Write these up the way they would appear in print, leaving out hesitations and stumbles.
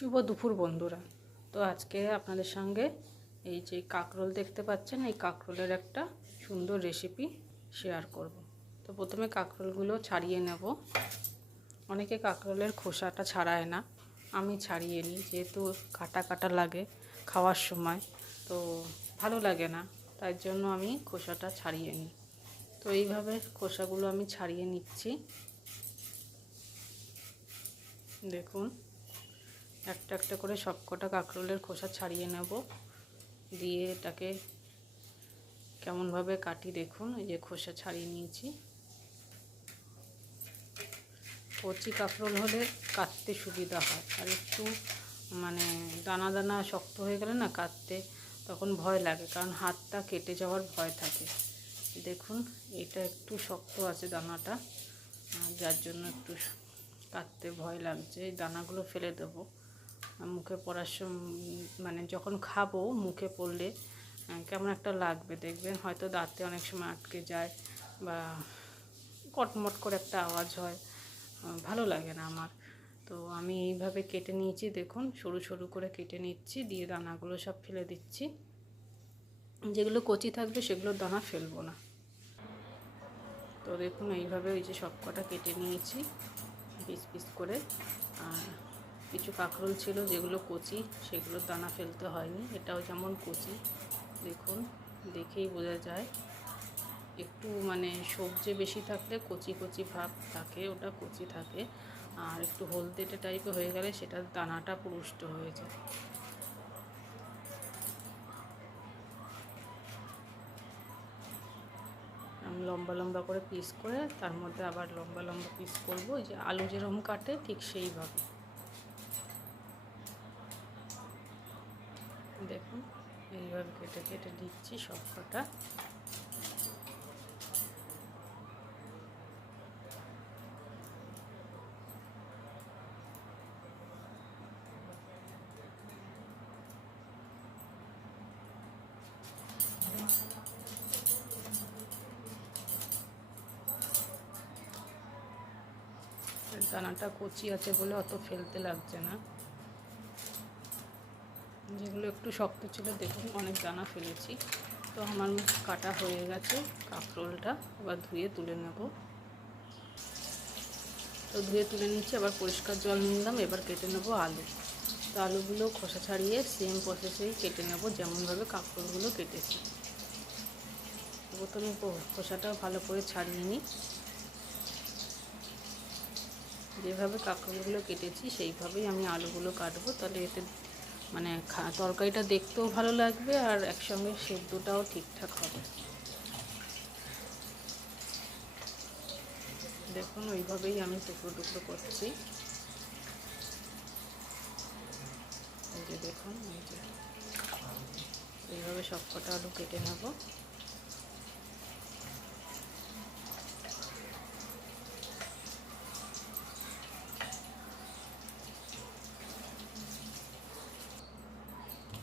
শুভ দুপুর বন্ধুরা। তো আজকে আপনাদের সঙ্গে এই যে কাঁকরোল দেখতে পাচ্ছেন, এই কাঁকরোলের একটা সুন্দর রেসিপি শেয়ার করব। তো প্রথমে কাঁকরোলগুলো ছাড়িয়ে নেব। অনেকে কাঁকরোলের খোসাটা ছাড়ায় না, আমি ছাড়িয়ে নিই, যেহেতু কাটা কাটা লাগে খাওয়ার সময়, তো ভালো লাগে না, তাই জন্য আমি খোসাটা ছাড়িয়ে নিই। তো এইভাবে খোসাগুলো আমি ছাড়িয়ে নিচ্ছি। দেখুন, একটা একটা করে সবকটা কাঁকরোলের খোসা ছাড়িয়ে নেব, দিয়ে এটাকে কেমনভাবে কাটি দেখুন। এই যে খোসা ছাড়িয়ে নিয়েছি। কচি কাঁকরোল হলে কাটতে সুবিধা হয়, আর একটু দানা দানা শক্ত হয়ে গেলে না কাটতে তখন ভয় লাগে, কারণ হাতটা কেটে যাওয়ার ভয় থাকে। দেখুন, এটা একটু শক্ত আছে দানাটা, যার জন্য একটু কাটতে ভয় লাগছে। এই দানাগুলো ফেলে দেবো। মুখে পড়ার সময় যখন খাবো, মুখে পড়লে কেমন একটা লাগবে দেখবেন, হয়তো দাঁতে অনেক সময় আটকে যায় বা কটমট করে একটা আওয়াজ হয়, ভালো লাগে না আমার। তো আমি এইভাবে কেটে নিয়েছি, দেখুন সরু সরু করে কেটে নিচ্ছি, দিয়ে দানাগুলো সব ফেলে দিচ্ছি। যেগুলো কচি থাকবে সেগুলোর দানা ফেলবো না। তো দেখুন, এইভাবে ওই যে সব কটা কেটে নিয়েছি পিস পিস করে। আর কিছু কাঁকরোল ছিল যেগুলো কচি, সেগুলোর দানা ফেলতে হয়নি। এটাও যেমন কচি, দেখুন দেখেই বোঝা যায়। একটু সবজি বেশি থাকলে কচি কচি ভাব থাকে, ওটা কচি থাকে। আর একটু হলদেটে টাইপের হয়ে গেলে সেটার দানাটা পুষ্ট হয়ে যায়। আমি লম্বা লম্বা করে পিস করে তার মধ্যে আবার লম্বা লম্বা পিস করব, ওই যে আলু যেরকম কাটে ঠিক সেইভাবে। দেখুন, এইভাবে কেটে কেটে দিচ্ছি সব কটা। দানাটা কচি আছে বলে অত ফেলতে লাগছে না। যেগুলো একটু শক্ত ছিল দেখুন অনেক দানা ফেলেছি। তো আমার কাটা হয়ে গেছে কাঁকরোলটা, এবার ধুয়ে তুলে নেব। তো ধুয়ে তুলে নিচ্ছি, আবার পরিষ্কার জল নিলাম। এবার কেটে নেব আলু। তো আলুগুলো খোসা ছাড়িয়ে সেম প্রসেসেই কেটে নেব, যেমনভাবে কাঁকরোলগুলো কেটেছি। প্রথমে খোসাটাও ভালো করে ছাড়িয়ে নিই। যেভাবে কাঁকরোলগুলো কেটেছি সেইভাবেই আমি আলুগুলো কাটবো, তাহলে এতে তরকারিটা দেখতেও ভালো লাগবে আর একসঙ্গে সেদ্ধটাও ঠিকঠাক হবে। দেখুন, ওইভাবেই আমি টুকরো টুকরো করছি। এই যে দেখুন, এই যে এইভাবে সব কটা আলু কেটে নেব।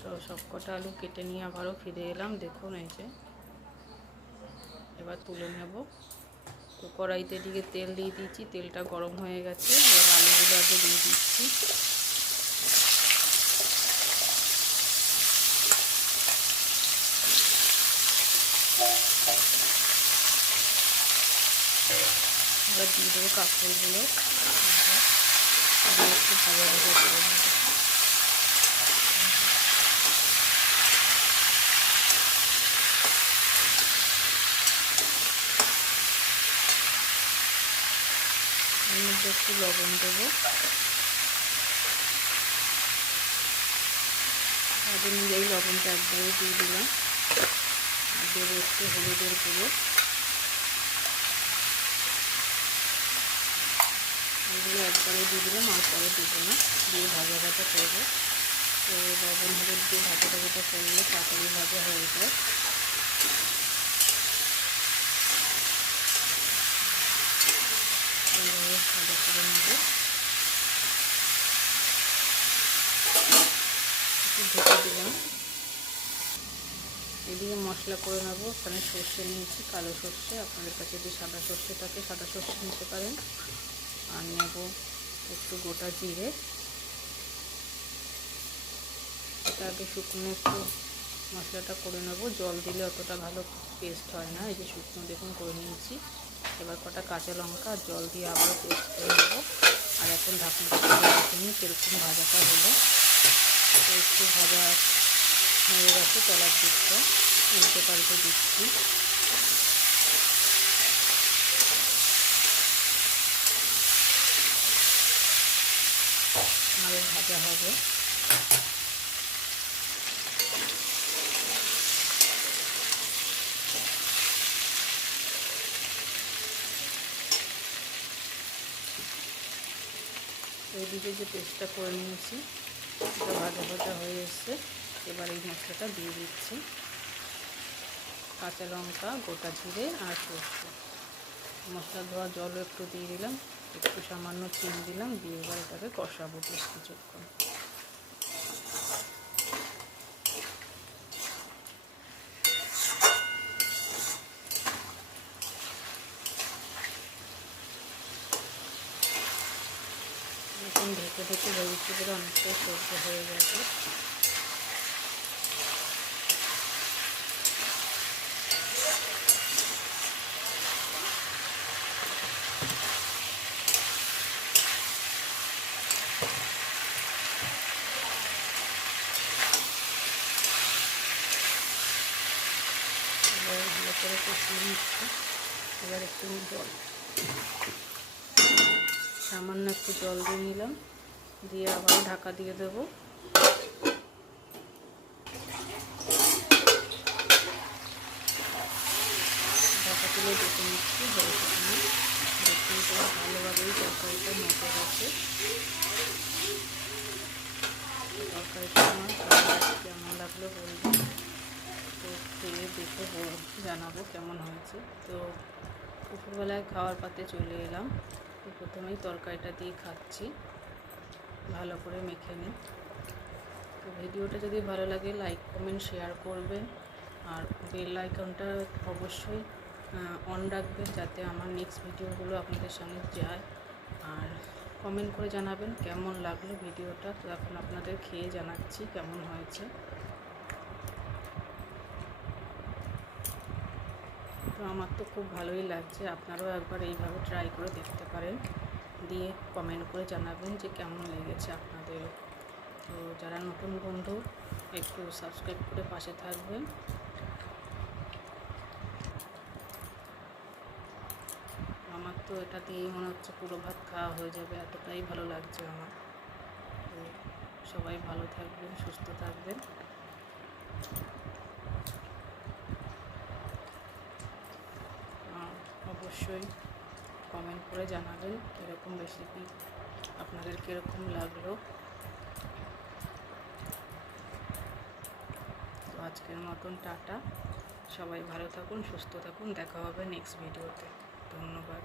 তো সব কটা আলু কেটে নিয়ে আবারও ফিরে এলাম। দেখুন, এই যে এবার তুলে নেব। তো কড়াইতে দিকে তেল দিয়ে দিয়েছি, তেলটা গরম হয়ে গেছে। এবার আলুগুলো আগে দিয়ে দিচ্ছি। এবার দিয়ে দেবো কাঁকরোলগুলো, দিয়ে একটু ভাজা ভাজা করে নেব। এর মধ্যে একটু লবণ দেবো, স্বাদ অনুযায়ী লবণটা একবারে দিয়ে দিলাম। আর দেবো একটু হলুদের গুঁড়ো। এগুলো একবারে দিয়ে দিলাম, আর পরে দেবো না, দিয়ে ভাজা ভাজা করবো। তো লবণ হলুদ দিয়ে ভাজা ভাজাটা করলে তাড়াতাড়ি ভাজা হয়ে যায়। এইভাবে ভাজা করে নেব। একটু ঢেকে দিলাম। এদিকে মশলা করে নেব। ওখানে সর্ষে নিয়েছি, কালো সর্ষে। আপনাদের কাছে যদি সাদা সর্ষে থাকে সাদা সর্ষে নিতে পারেন। আর নেব একটু গোটা জিরে, আগে শুকনো একটু মশলাটা করে নেব। জল দিলে অতটা ভালো পেস্ট হয় না। এই যে শুকনো দেখুন করে নিয়েছি। এবার কটা কাঁচা লঙ্কা আর জল দিয়ে আবারও পেস্ট করে নেব। আর এখন ঢাকনাটা দেখে নিই কীরকম ভাজাটা হলো। তো একটু ভাজা হয়ে গেছে তলার দিকটা, উল্টে পাল্টে দিচ্ছি। আরও ভাজা হবে। এইদিকে যে পেস্টটা করে নিয়েছি এটা ভাজা ভাজা হয়ে এসছে। এবার এই মশলাটা দিয়ে দিচ্ছি। কাঁচা লঙ্কা, গোটা জিরে আর সরষে। মশলা ধোয়া জলও একটু দিয়ে দিলাম, একটু সামান্য চিনি দিলাম, দিয়ে এবার এটাকে কষাবো বেশ কিছুক্ষণ। এখন ঢেকে ঢেকে ভেজিটেবল অনেকটাই সেদ্ধ হয়ে গেছে। এবার ভালো করে কষিয়ে নিচ্ছি। এবার একটু জল, সামান্য একটু জল দিয়ে নিলাম, দিয়ে আবার ঢাকা দিয়ে দেবো। ঢাকা তুলে দেখে নিচ্ছি হয়েছে কিনা। দেখুন তো ভালোভাবেই তরকারিটা মতো গেছে। তরকারিটা আমার কেমন লাগলো বলবো, তো খেয়ে দেখে জানাবো কেমন হয়েছে। তো দুপুরবেলায় খাওয়ার পাতে চলে এলাম। তো প্রথমেই তরকারিটা দিয়ে খাচ্ছি, ভালো করে মেখে নিই। তো ভিডিওটা যদি ভালো লাগে লাইক কমেন্ট শেয়ার করবেন, আর বেল আইকনটা অবশ্যই অন রাখবেন যাতে আমার নেক্সট ভিডিওগুলো আপনাদের সামনে যায়। আর কমেন্ট করে জানাবেন কেমন লাগলো ভিডিওটা। তো এখন আপনাদের খেয়ে জানাচ্ছি কেমন হয়েছে। তো আমার তো খুব ভালোই লাগছে, আপনারাও একবার এইভাবে ট্রাই করে দেখতে পারেন, দিয়ে কমেন্ট করে জানাবেন যে কেমন লেগেছে আপনাদেরও। তো যারা নতুন বন্ধু একটু সাবস্ক্রাইব করে পাশে থাকবেন। আমার তো এটা দিয়েই মনে হচ্ছে পুরো ভাত খাওয়া হয়ে যাবে, এতটাই ভালো লাগছে আমার। তো সবাই ভালো থাকবেন, সুস্থ থাকবেন। অবশ্যই কমেন্ট করে জানাবেন কীরকম রেসিপি আপনাদের কীরকম লাগলো। তো আজকের মতন টাটা, সবাই ভালো থাকুন, সুস্থ থাকুন, দেখা হবে নেক্সট ভিডিওতে। ধন্যবাদ।